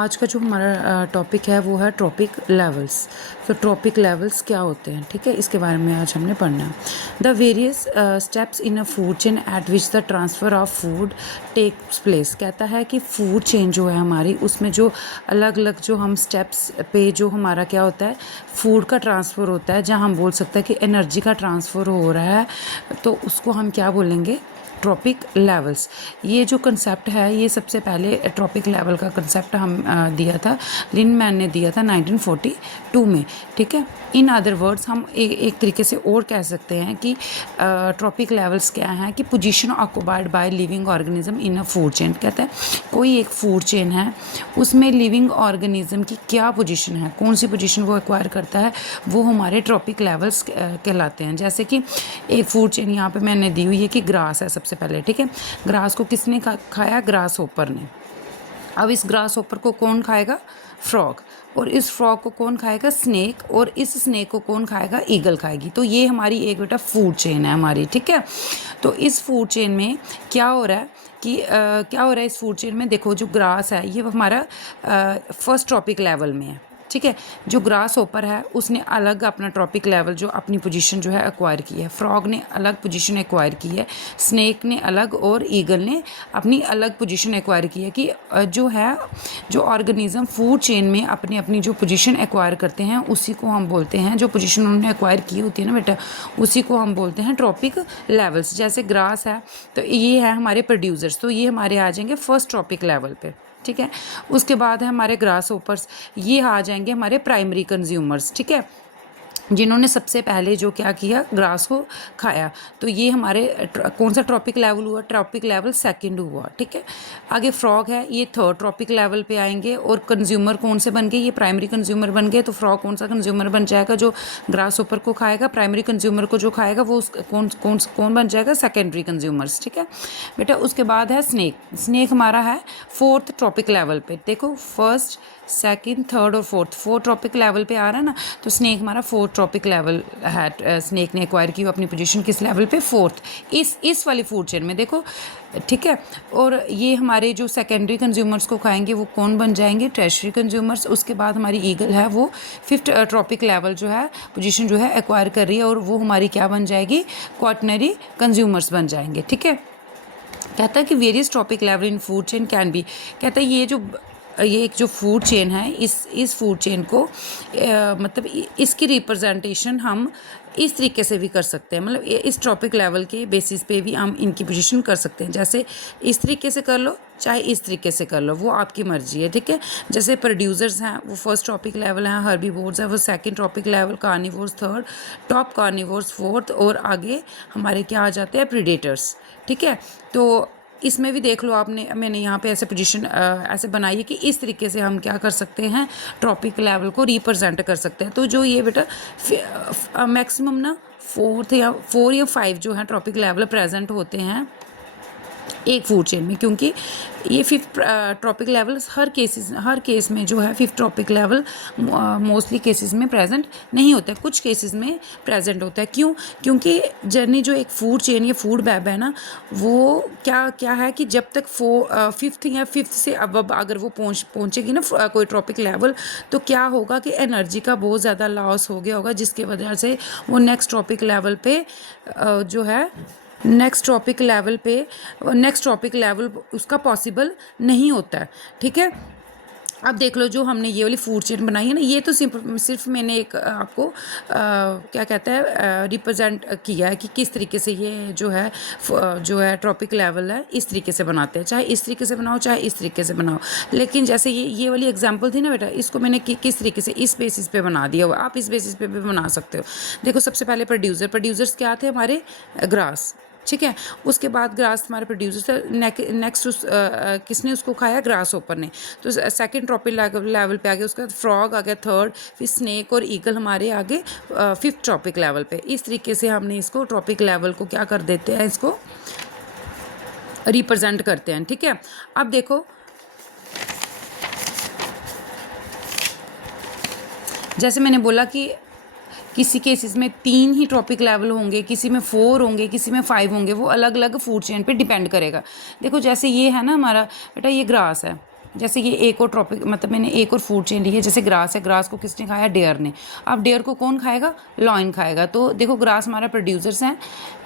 आज का जो हमारा टॉपिक है वो है ट्रॉपिक लेवल्स। तो ट्रॉपिक लेवल्स क्या होते हैं, ठीक है, इसके बारे में आज हमने पढ़ना है। The various steps in a food chain at which the transfer of food takes place. कहता है कि फूड चेन जो है हमारी, उसमें जो अलग अलग जो हम स्टेप्स पे जो हमारा क्या होता है, फूड का ट्रांसफ़र होता है, जहाँ हम बोल सकते हैं कि एनर्जी का ट्रांसफ़र हो रहा है, तो उसको हम क्या बोलेंगे, ट्रॉपिक लेवल्स। ये जो कंसेप्ट है, ये सबसे पहले ट्रॉपिक लेवल का कंसेप्ट हम दिया था, लिनमैन ने दिया था 1942 में, ठीक है। इन अदर वर्ड्स हम एक तरीके से और कह सकते हैं कि ट्रॉपिक लेवल्स क्या हैं कि position occupied by living organism in a food chain. कहता है कोई एक फूड चेन है, उसमें लिविंग ऑर्गेनिज्म की क्या पोजीशन है, कौन सी पोजीशन वो एक्वायर करता है, वो हमारे ट्रॉपिक लेवल्स कहलाते हैं। जैसे कि एक फूड चेन यहाँ पे मैंने दी हुई है कि ग्रास है सबसे पहले, ठीक है। ग्रास को किसने खाया, ग्रास होपर ने। अब इस ग्रास होपर को कौन खाएगा, फ्रॉग। और इस फ्रॉग को कौन खाएगा, स्नेक। और इस स्नेक को कौन खाएगा, ईगल खाएगी। तो ये हमारी एक बेटा फूड चेन है हमारी, ठीक है। तो इस फूड चेन में क्या हो रहा है कि क्या हो रहा है इस फूड चेन में, देखो जो ग्रास है ये हमारा फर्स्ट ट्रॉपिक लेवल में है, ठीक है। जो ग्रास होपर है उसने अलग अपना ट्रॉपिक लेवल जो अपनी पोजीशन जो है एक्वायर की है, फ्रॉग ने अलग पोजीशन एक्वायर की है, स्नेक ने अलग, और ईगल ने अपनी अलग पोजीशन एक्वायर की है। कि जो है, जो ऑर्गेनिज्म फूड चेन में अपनी अपनी जो पोजीशन एक्वायर करते हैं, उसी को हम बोलते हैं, जो पोजीशन उन्होंने एक्वायर की होती है ना बेटा, उसी को हम बोलते हैं ट्रॉपिक लेवल्स। जैसे ग्रास है तो ये है हमारे प्रोड्यूसर्स, तो ये हमारे आ जाएंगे फर्स्ट ट्रॉपिक लेवल पे, ठीक है। उसके बाद है हमारे ग्रास होपर्स, ये आ जाएंगे हमारे प्राइमरी कंज्यूमर्स, ठीक है, जिन्होंने सबसे पहले जो क्या किया, ग्रास को खाया। तो ये हमारे कौन सा ट्रॉपिक लेवल हुआ, ट्रॉपिक लेवल सेकंड हुआ, ठीक है। आगे फ्रॉग है, ये थर्ड ट्रॉपिक लेवल पे आएंगे। और कंज्यूमर कौन से बन गए, ये प्राइमरी कंज्यूमर बन गए। तो फ्रॉग कौन सा कंज्यूमर बन जाएगा, जो ग्रास होपर को खाएगा। प्राइमरी कंज्यूमर को जो खाएगा वो कौन बन जाएगा, सेकेंडरी कंज्यूमर्स, ठीक है बेटा। उसके बाद है स्नेक। स्नेक हमारा है फोर्थ ट्रॉपिक लेवल पे। देखो फर्स्ट, सेकंड, थर्ड और फोर्थ ट्रॉपिक लेवल पे आ रहा है ना, तो स्नेक हमारा फोर्थ ट्रॉपिक लेवल है। स्नेक ने एक्वायर की अपनी पोजीशन किस लेवल पे, फोर्थ, इस वाली फूड चेन में, देखो, ठीक है। और ये हमारे जो सेकेंडरी कंज्यूमर्स को खाएंगे वो कौन बन जाएंगे, टर्शियरी कंज्यूमर्स। उसके बाद हमारी ईगल है, वो फिफ्थ ट्रॉपिक लेवल जो है पोजीशन जो है एक्वायर कर रही है, और वो हमारी क्या बन जाएगी, क्वाटनरी कंज्यूमर्स बन जाएंगे, ठीक है। कहता है कि various trophic level in food chain can be. कहता है ये एक जो फूड चेन है, इस फूड चेन को मतलब इसकी रिप्रेजेंटेशन हम इस तरीके से भी कर सकते हैं, मतलब इस ट्रॉपिक लेवल के बेसिस पे भी हम इनकी पोजीशन कर सकते हैं। जैसे इस तरीके से कर लो, चाहे इस तरीके से कर लो, वो आपकी मर्जी है, ठीक है। जैसे प्रोड्यूसर्स हैं वो फर्स्ट ट्रॉपिक लेवल हैं, हर्बीवोर्स है वो second trophic level, carnivores third, top carnivores fourth, और आगे हमारे क्या आ जाते हैं, प्रीडेटर्स, ठीक है। तो इसमें भी देख लो आपने, मैंने यहाँ पे ऐसे पोजीशन ऐसे बनाई है कि इस तरीके से हम क्या कर सकते हैं, ट्रॉपिक लेवल को रिप्रेजेंट कर सकते हैं। तो जो ये बेटा मैक्सिमम ना 4 या 5 जो है ट्रॉपिक लेवल प्रेजेंट होते हैं एक फूड चेन में, क्योंकि ये फिफ्थ ट्रॉपिक लेवल हर केस में जो है fifth trophic level mostly cases में प्रेजेंट नहीं होता है, कुछ केसेस में प्रेजेंट होता है। क्यों, क्योंकि जर्नी जो एक फूड चेन या फूड वेब है ना, वो क्या है कि जब तक फिफ्थ से अब अगर वो पहुँचेगी ना कोई ट्रॉपिक लेवल, तो क्या होगा कि एनर्जी का बहुत ज़्यादा लॉस हो गया होगा, जिसकी वजह से वो नेक्स्ट ट्रॉपिक लेवल उसका पॉसिबल नहीं होता है, ठीक है। अब देख लो जो हमने ये वाली फूड चेन बनाई है ना, ये तो सिर्फ मैंने एक आपको क्या कहता है रिप्रेजेंट किया है कि किस तरीके से ये जो है ट्रॉपिक लेवल है, इस तरीके से बनाते हैं। चाहे इस तरीके से बनाओ, चाहे इस तरीके से बनाओ, लेकिन जैसे ये वाली एग्जांपल थी ना बेटा, इसको मैंने किस तरीके से इस बेसिस पे बना दिया हुआ, आप इस बेसिस पे भी बना सकते हो। देखो सबसे पहले प्रोड्यूसर्स क्या थे हमारे, ग्रास, ठीक है। उसके बाद ग्रास हमारे प्रोड्यूसर थे, नेक्स्ट किसने उसको खाया, ग्रास होपर ने। तो सेकंड ट्रॉपिक लेवल पे आ गया, उसके बाद फ्रॉग आ गया थर्ड, फिर स्नेक और ईगल हमारे आगे फिफ्थ ट्रॉपिक लेवल पे। इस तरीके से हमने इसको ट्रॉपिक लेवल को क्या कर देते हैं, इसको रिप्रेजेंट करते हैं, ठीक है। अब देखो जैसे मैंने बोला कि किसी केसेस में 3 ही ट्रॉपिक लेवल होंगे, किसी में 4 होंगे, किसी में 5 होंगे, वो अलग अलग फूड चेन पे डिपेंड करेगा। देखो जैसे ये है ना हमारा बेटा, ये ग्रास है, जैसे ये एक और ट्रॉपिक, मतलब मैंने एक और फूड चेन ली है, जैसे ग्रास है, ग्रास को किसने खाया? डेयर ने। अब डेयर को कौन खाएगा? लॉइन खाएगा। तो देखो ग्रास हमारा प्रोड्यूसर्स हैं,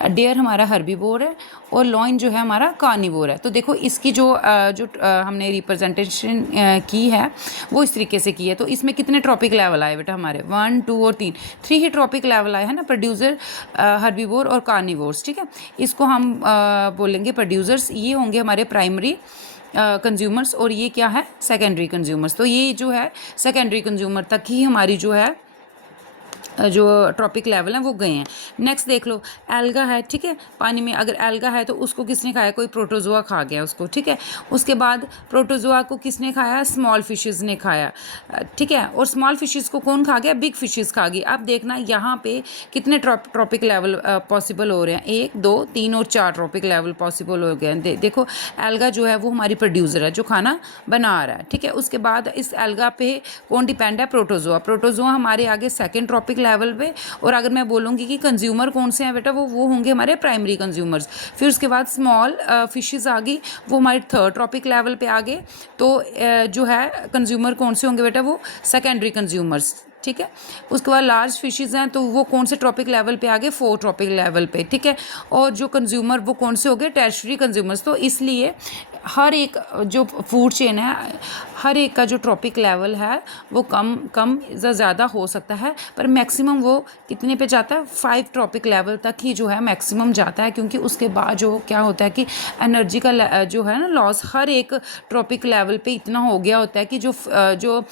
डेयर हमारा हर्बीवोर है और लॉइन जो है हमारा कार्निवोर है। तो देखो इसकी जो हमने रिप्रेजेंटेशन की है वो इस तरीके से की है। तो इसमें कितने ट्रॉपिक लेवल आए बेटा हमारे? 1 2 और 3, 3 ही ट्रॉपिक लेवल आए हैं ना, प्रोड्यूसर, हर्बीवोर और कार्निवोर्स। ठीक है, इसको हम बोलेंगे प्रोड्यूसर्स, ये होंगे हमारे प्राइमरी कंज्यूमर्स और ये क्या है? Secondary consumers. तो ये जो है सेकेंडरी कंज्यूमर तक ही हमारी जो है जो ट्रॉपिक लेवल हैं वो गए हैं। नेक्स्ट देख लो, एल्गा है, ठीक है, पानी में अगर एल्गा है तो उसको किसने खाया? कोई प्रोटोजोआ खा गया उसको, ठीक है। उसके बाद प्रोटोजोआ को किसने खाया? स्मॉल फिशेस ने खाया, ठीक है। और स्मॉल फिशेस को कौन खा गया? बिग फिशेस खा गई। अब देखना यहाँ पे कितने ट्रॉपिक लेवल पॉसिबल हो रहे हैं? 1 2 3 और 4 ट्रॉपिक लेवल पॉसिबल हो गए हैं। देखो एल्गा जो है वो हमारी प्रोड्यूसर है जो खाना बना रहा है, ठीक है। उसके बाद इस एल्गा पे कौन डिपेंड है? प्रोटोजोआ। प्रोटोजोआ हमारे आगे सेकेंड ट्रॉपिक लेवल पे। और अगर मैं बोलूँगी कि कंज्यूमर कौन से हैं बेटा, वो होंगे हमारे प्राइमरी कंज्यूमर्स। फिर उसके बाद स्मॉल फिशेस आ गई, वो हमारे थर्ड ट्रॉपिक लेवल पे आ गए। तो जो है कंज्यूमर कौन से होंगे बेटा? वो सेकेंडरी कंज्यूमर्स, ठीक है। उसके बाद लार्ज फिशेस हैं तो वो कौन से ट्रॉपिक लेवल पे आ गए? 4 ट्रॉपिक लेवल पे, ठीक है। और जो कंज्यूमर वो कौन से हो गए? Tertiary consumers. तो इसलिए हर एक जो फूड चेन है, हर एक का जो ट्रॉपिक लेवल है वो कम कम ज़्यादा हो सकता है, पर मैक्सिमम वो कितने पे जाता है? 5 ट्रॉपिक लेवल तक ही जो है मैक्सिमम जाता है। क्योंकि उसके बाद जो क्या होता है कि एनर्जी का जो है ना लॉस हर एक ट्रॉपिक लेवल पे इतना हो गया होता है कि जो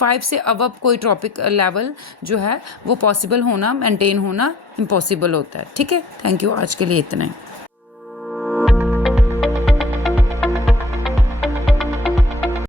5 से अबव कोई ट्रॉपिक लेवल जो है वो पॉसिबल होना, मेंटेन होना इम्पॉसिबल होता है, ठीक है। थैंक यू, आज के लिए इतना ही।